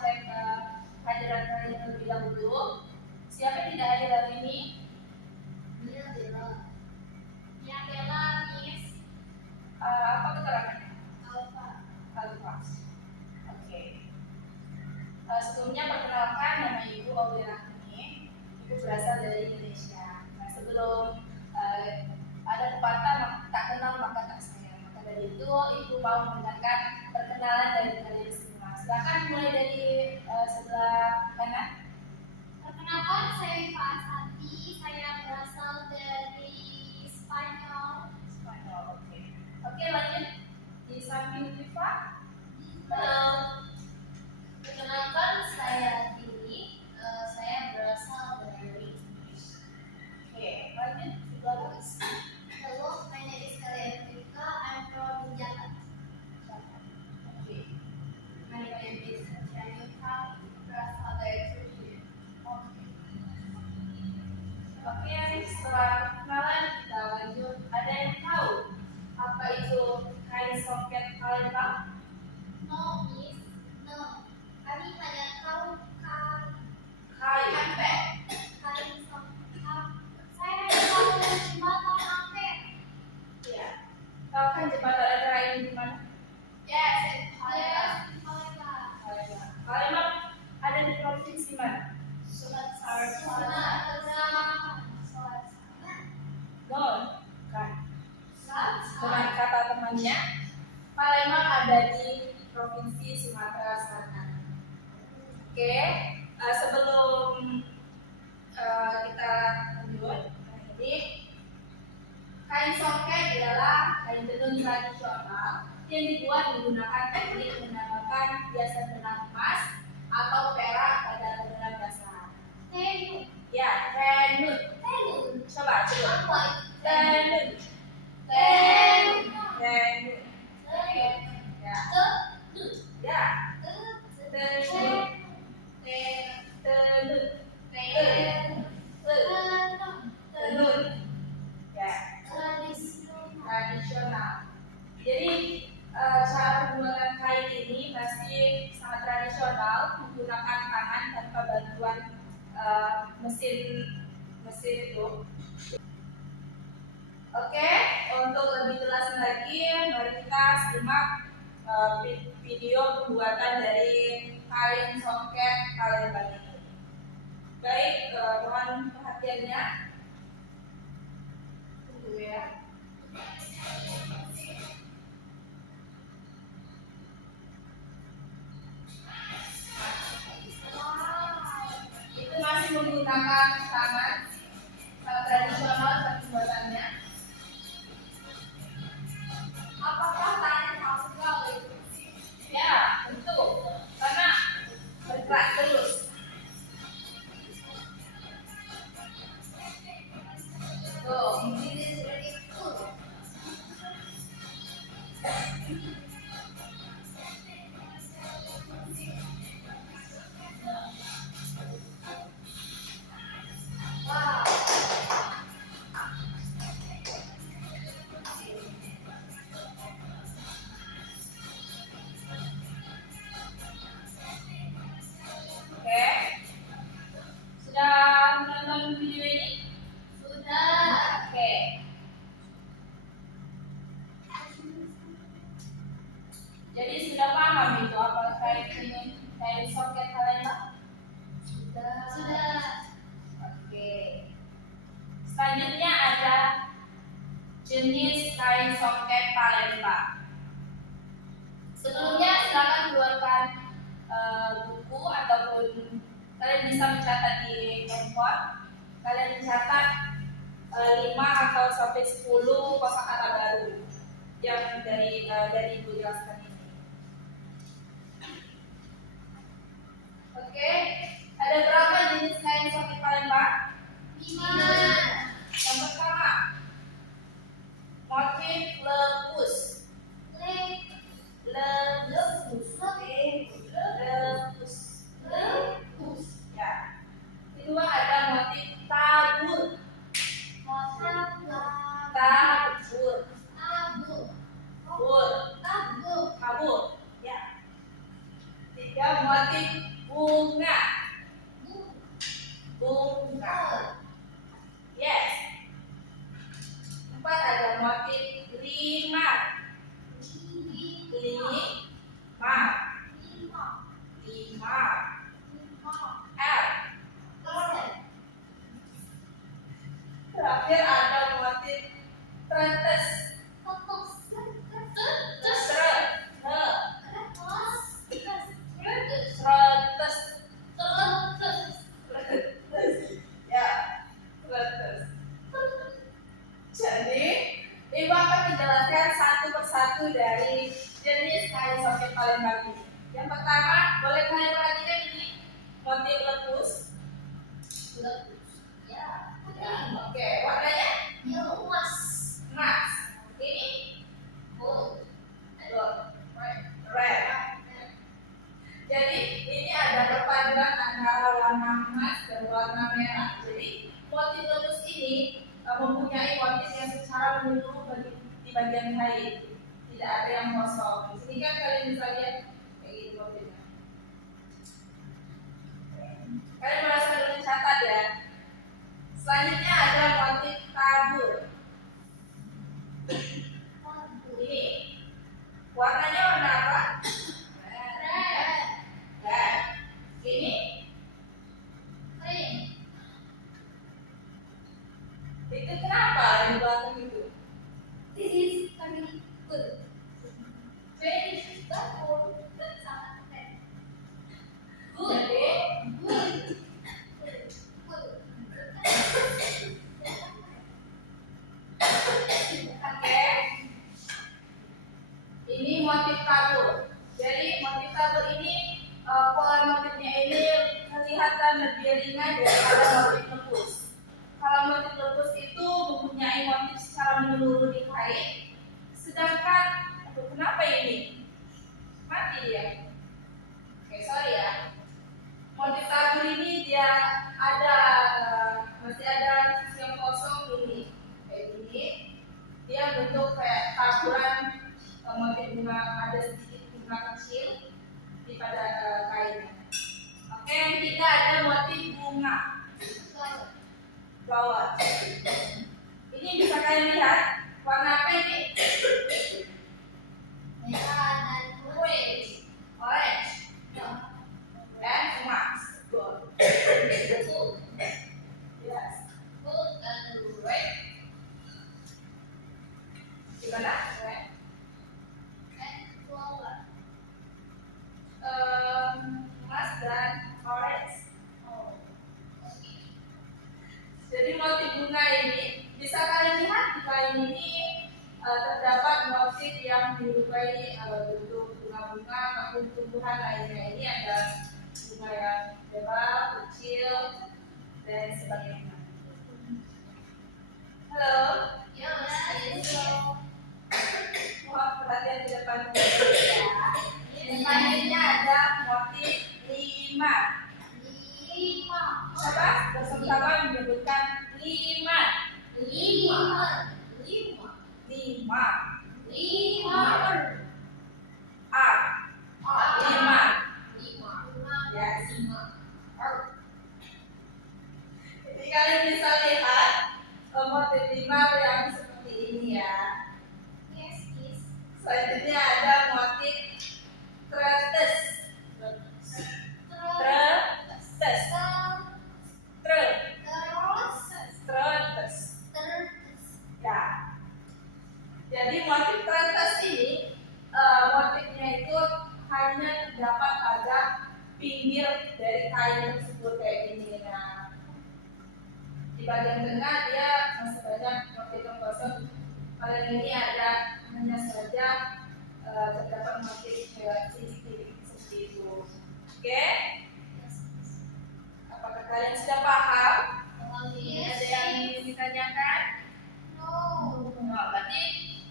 cek kehadiran kalian terlebih dahulu. Siapa yang tidak hadir hari ini? Bella. Miss. Apa keterangannya? Alfa. Oke. Sebelumnya perkenalkan, nama Ibu Aulia Rahmi. Ibu berasal dari Indonesia. Nah, sebelum ada pepatah tak kenal maka tak sayang. Maka dari itu Ibu mau mendengarkan perkenalan dari kalian semua. Silakan mulai dari sebelah kanan. Perkenalkan, saya Viva Asanti. Saya berasal dari Spanyol. Oke, lanjut di samping Viva. Perkenalkan, saya Dini. Saya berasal dari Inggris. Oke, lanjut di belakang. Hello, my name is Kalian Vika. I'm from Jakarta. Oke. My name is Januka. Berasal dari Turki. Oke, setelah kenalan kita lanjut. Ada yang tahu apa itu kain soket Palembang? No, Miss. No. Kami hanya tahu kain Kain. Saya hanya tahu jembatan Ampel. Iya. Tahu kan jembatan ada lain di mana? Yes, in Palembang. Palembang ada di provinsi mana? Non. Kan. Dengan kata temannya, Palembang ada di provinsi Sumatera Selatan. Oke, sebelum kita lanjut, ini kain soket adalah kain tenun tradisional yang dibuat menggunakan teknik menambahkan hiasan benang emas atau perak pada benang dasar. Ya, tenun. Coba. Tenun. Ya. Ya. Tenun. Tenun. Ya. Tradisional. Jadi cara pembuatan kain ini masih sangat tradisional, menggunakan tangan tanpa bantuan mesin itu. Oke, untuk lebih jelas lagi, mari kita simak video pembuatan dari kain soket Palembang ini. Baik, mohon perhatiannya. Tunggu ya. Itu masih menggunakan tangan, sangat tradisional pembuatannya. Apakah tangan kamu gaul? Ya, tentu, karena bergerak terus. Tuh. Ini really cool. Wow. Oke. Sudah menonton video ini? Sudah. Oke. Jadi sudah paham itu apa kain soket Palembang? Sudah. Oke. Selanjutnya ada jenis kain soket Palembang. Sebelumnya silakan keluarkan buku ataupun kalian bisa mencatat di handphone. Kalian mencatat 5 atau sampai 10 kosakata baru yang dari Ibu jelaskan ini. Oke, ada berapa jenis kain soket Palembang? 5. Yang pertama, motif lepus. Lepus. Ya. Kedua ada motif tabur. Tabur. Bur. bunga, Bu. bunga. Bur. Yes. 4 ada motif lima, Lima. lima, Lima. lima. Lima. L. Listen. Terakhir ada motif tretes, Fokus. tretes, ya, tretes. Jadi, Ibu akan menjelaskan satu persatu dari jenis kain soket Palembang ini. Yang pertama, boleh kalian perhatikan ini motif lepus. Ya. Ya, oke, warnanya Emas. emas. Ini Gold. gold, red. Jadi ini ada perpaduan antara warna emas dan warna merah. Jadi motif lepus ini mempunyai motif yang secara menyeluruh di bagian kain. Tidak ada yang kosong. Di sini kan kalian bisa lihat kayak gitu motifnya. Kalian merasa dulu catat ya. Selanjutnya ada motif tabur. Ini warnanya warna apa? Red. Red. Ini Green. itu kenapa di belakang itu? This is very good. Very good. Sangat keren. Good. Jadi Good. Good. oke. Ini motif tabur. Jadi motif tabur ini pola motifnya ini kelihatan lebih ringan daripada motif lepus. Kalau motif lepus itu mempunyai motif secara menyeluruh di kain, sedangkan kenapa ini? Mati dia. Oke, sorry ya. Motif tabur ini dia ada masih ada sisi yang kosong ini, kayak gini. Dia bentuk kayak taburan motif bunga, ada sedikit bunga kecil di pada kainnya. Oke, yang ketiga ada motif bunga flower. Ini bisa kalian lihat warna apa ini? Merah dan orange. Orange dan emas. Gold. Gold. Yes. Gold and red. Gimana? Red. And flower. Emas dan orange. Oh. Okay. Jadi motif bunga ini bisa kalian lihat di kain ini terdapat motif yang menyerupai bentuk bunga-bunga maupun tumbuhan lainnya. Ini ada bunga yang lebar, kecil, dan sebagainya. Halo, Yes. mohon perhatian di depan ya. Selanjutnya ada motif lima. Lima. Coba bersama-sama menyebutkan lima. Lima. Lima. Lima. Lima. A. Lima. Lima. Yes. Lima. Jadi kalian bisa lihat motif lima yang seperti ini ya. Yes, yes. Selanjutnya ada motif tretes. Tretes. Tretes. Ya. Jadi motif tretes ini motifnya itu hanya terdapat pada pinggir dari kain tersebut kayak gini. Nah, di bagian tengah dia masih banyak motif yang kosong. Kalau yang ini ada hanya saja terdapat motif titik-titik seperti itu. Oke? Apakah kalian sudah paham? Ada yang ingin ditanyakan? Nah, berarti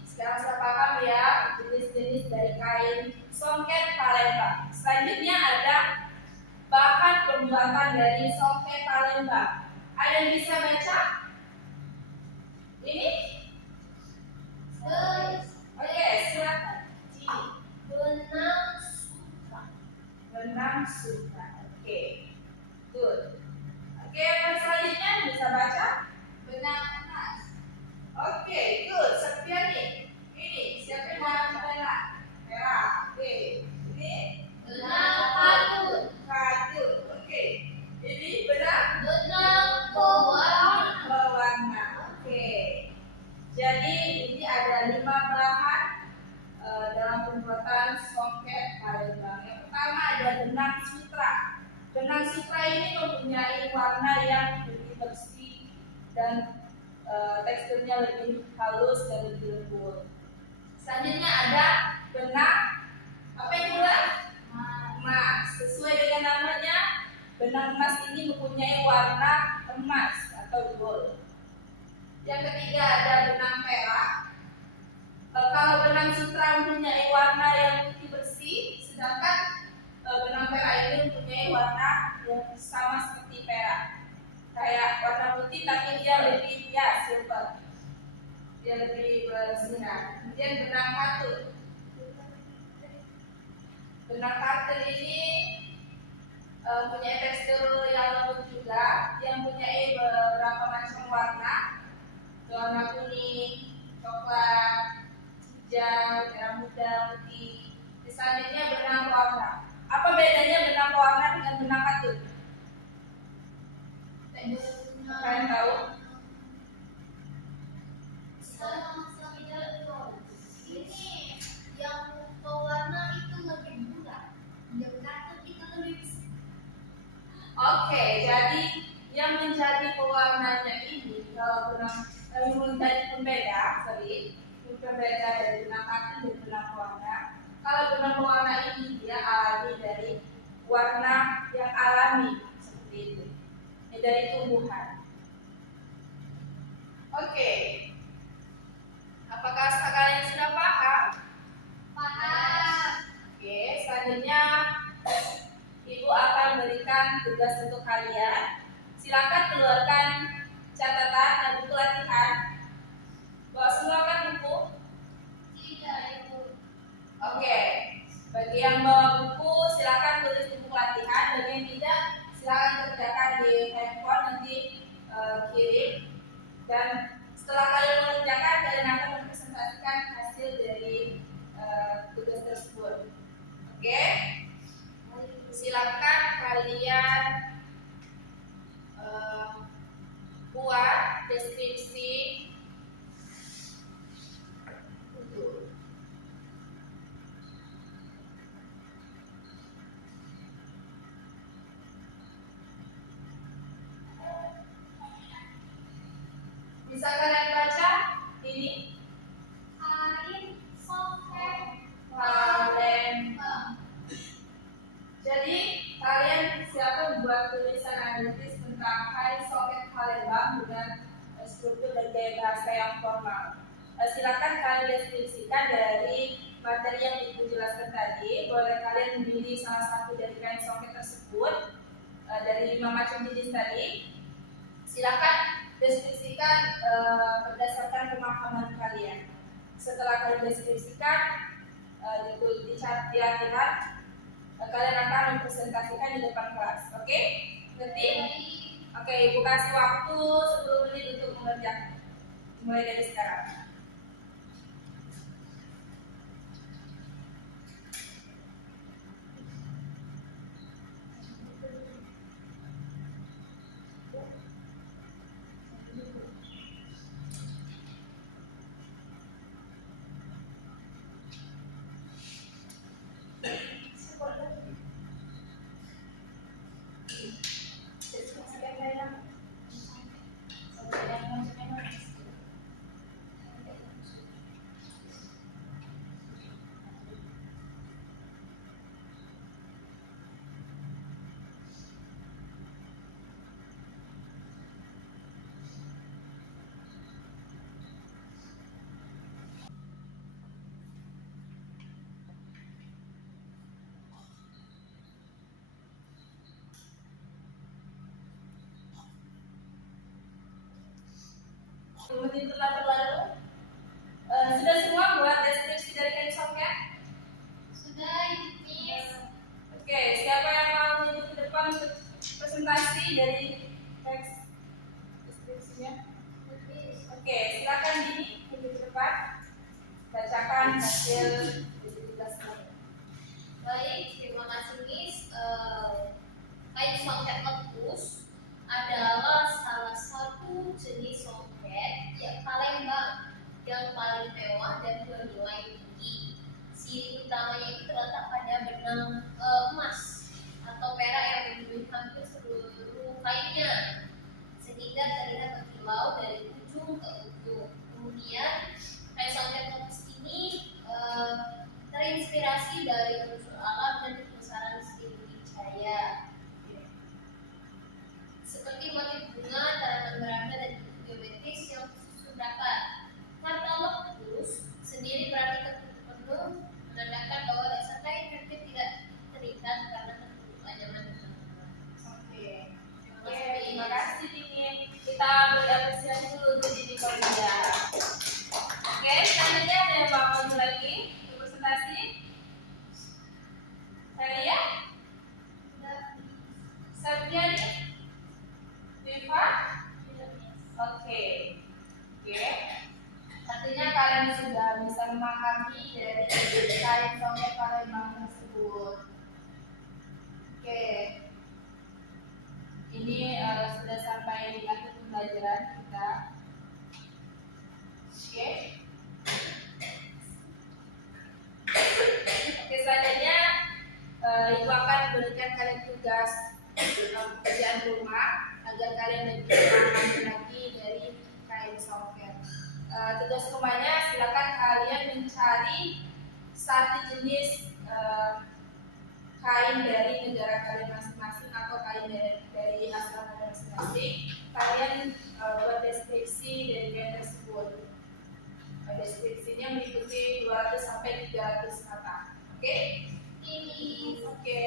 sekarang sudah paham ya jenis-jenis dari kain songket Palembang. Selanjutnya ada bahan pembuatan dari songket Palembang. Ada yang bisa baca? Ini? Oke, silakan. Benang sutra. Oke, good. Oke, yang selanjutnya bisa baca benang emas, oke, good. Septiani ini siapa yang mau merah? Merah. Oke, ini benang katun, katun. Oke, ini benang benang pewarna, berwarna. Oke, jadi ini ada 5 belahan dalam pembuatan songket Palembang. Yang pertama ada benang sutra. Benang sutra ini mempunyai warna yang lebih bersih dan teksturnya lebih halus dan lebih lembut. Selanjutnya ada benang apa yang bulan? Emas. Sesuai dengan namanya, benang emas ini mempunyai warna emas atau gold. Yang ketiga ada benang perak. Kalau benang sutra mempunyai warna yang putih bersih, sedangkan benang perak ini mempunyai warna yang sama seperti perak. Kayak warna putih tapi dia lebih silver. Dia lebih bersinar. Kemudian benang katun. Benang katun ini punya tekstur yang lembut juga, yang mempunyai beberapa macam warna. Warna kuning, coklat, hijau, merah muda, putih. Selanjutnya benang pewarna. Apa bedanya benang pewarna dengan benang katun? Kalian tahu? ini yang pewarna itu lebih bulat, yang katun itu lebih Oke, jadi yang menjadi pewarnanya ini kalau benang menjadi pembeda dari benang katun dan benang pewarna. Kalau benang pewarna ini dia alami dari warna yang alami seperti itu, dari tumbuhan. Oke, apakah kalian sudah paham? paham. Oke, selanjutnya Ibu akan berikan tugas untuk kalian. Silakan keluarkan catatan dan buku latihan. Bawa semua kan buku? Tidak, Ibu. Oke. Bagi yang bawa buku, silakan tulis di buku latihan. Bagi yang tidak, silakan kerjakan di handphone nanti kirim. Dan setelah kalian mengerjakan, kalian akan mempresentasikan hasil dari tugas tersebut. Oke? Silakan kalian buat deskripsi bisa kalian baca ini Kain songket Palembang. Jadi kalian silakan buat tulisan analitis tentang kain songket Palembang dengan struktur dan gaya bahasa yang formal. Silakan kalian deskripsikan dari materi yang Ibu jelaskan tadi. Boleh kalian memilih salah satu dari kain songket tersebut dari 5 macam jenis tadi. Silakan deskripsikan berdasarkan pemahaman kalian. Setelah kalian deskripsikan di latihan, kalian akan mempresentasikan di depan kelas. Oke? Ngerti? Oke, Ibu kasih waktu 10 menit untuk mengerjakan. Mulai dari sekarang. Menit telah berlalu. Sudah semua buat deskripsi dari kain songket? Sudah, Miss. Oke, siapa yang mau maju ke depan untuk dari teks deskripsinya? Oke, silakan Dini lebih cepat bacakan hasil identitasnya. Baik, terima kasih Miss. Kain songket lepus adalah salah satu jenis songket yang paling mewah dan bernilai tinggi. Ciri utamanya itu terletak pada benang emas atau perak yang memenuhi hampir seluruh kainnya, sehingga terlihat berkilau dari ujung ke ujung. Kemudian kain songket lepus ini terinspirasi dari unsur alam dan kebesaran Sriwijaya, seperti motif bunga, tanaman berangka, dan bentuk geometris yang susudakan. Kata lepus sendiri berarti tertutup penuh, menandakan bahwa dasar kain hampir tidak terikat karena tertutup anyaman benang. Oke, terima kasih Dini. Kita beri apresiasi dulu untuk Dini Kaulia. Oke, selanjutnya ada yang mau lagi untuk presentasi? Helia? Septiani? Viva? Oke. Artinya kalian sudah bisa memahami dari kain songket Palembang tersebut. Oke. Ini sudah sampai di akhir pembelajaran kita. Oke. Oke, selanjutnya Ibu akan memberikan kalian tugas pekerjaan rumah agar kalian lebih memahami lagi dari kain songket. Tugas rumahnya silakan kalian mencari satu jenis kain dari negara kalian masing-masing atau kain dari asal kalian masing-masing. Kalian buat deskripsi dari kain tersebut. Deskripsinya meliputi 200 sampai 300 kata. Oke? Ini Oke.